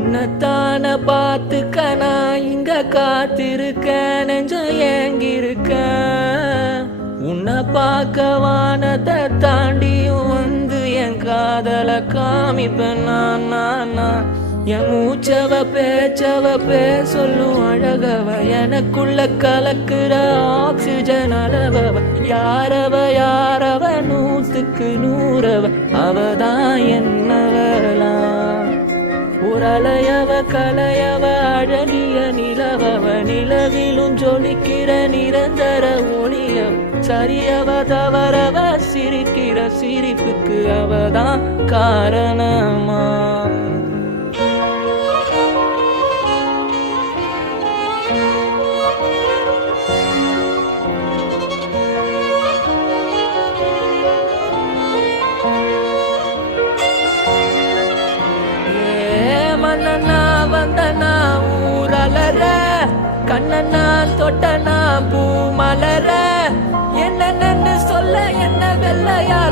உன்னைத்தான பார்த்துக்க நான் இங்க காத்திருக்க நெஞ்ச ஏங்கிருக்க உன்னை பார்க்க வானத்தை தாண்டியும் வந்து என் காதல காமிப்பேன் நான் என் மூச்சவ பேச்சவ சொல்லும் அழகவ எனக்குள்ள கலக்குற ஆக்சிஜன் அளவவ யாரவ 100க்கு 100 அவதான் என்னவலாம் ஒரு அலையவ கலையவ அழகிய நிலவவ நிலவிலும் ஜொலிக்கிற நிரந்தர ஒளியவ சரியவ தவறவ சிரிக்கிற சிரிப்புக்கு அவதான் காரணமா மன்னனா வந்தனா ஊரலர கண்ணனா தொட்டனா பூ மலர என்னன்னு சொல்ல என்ன வெள்ளையா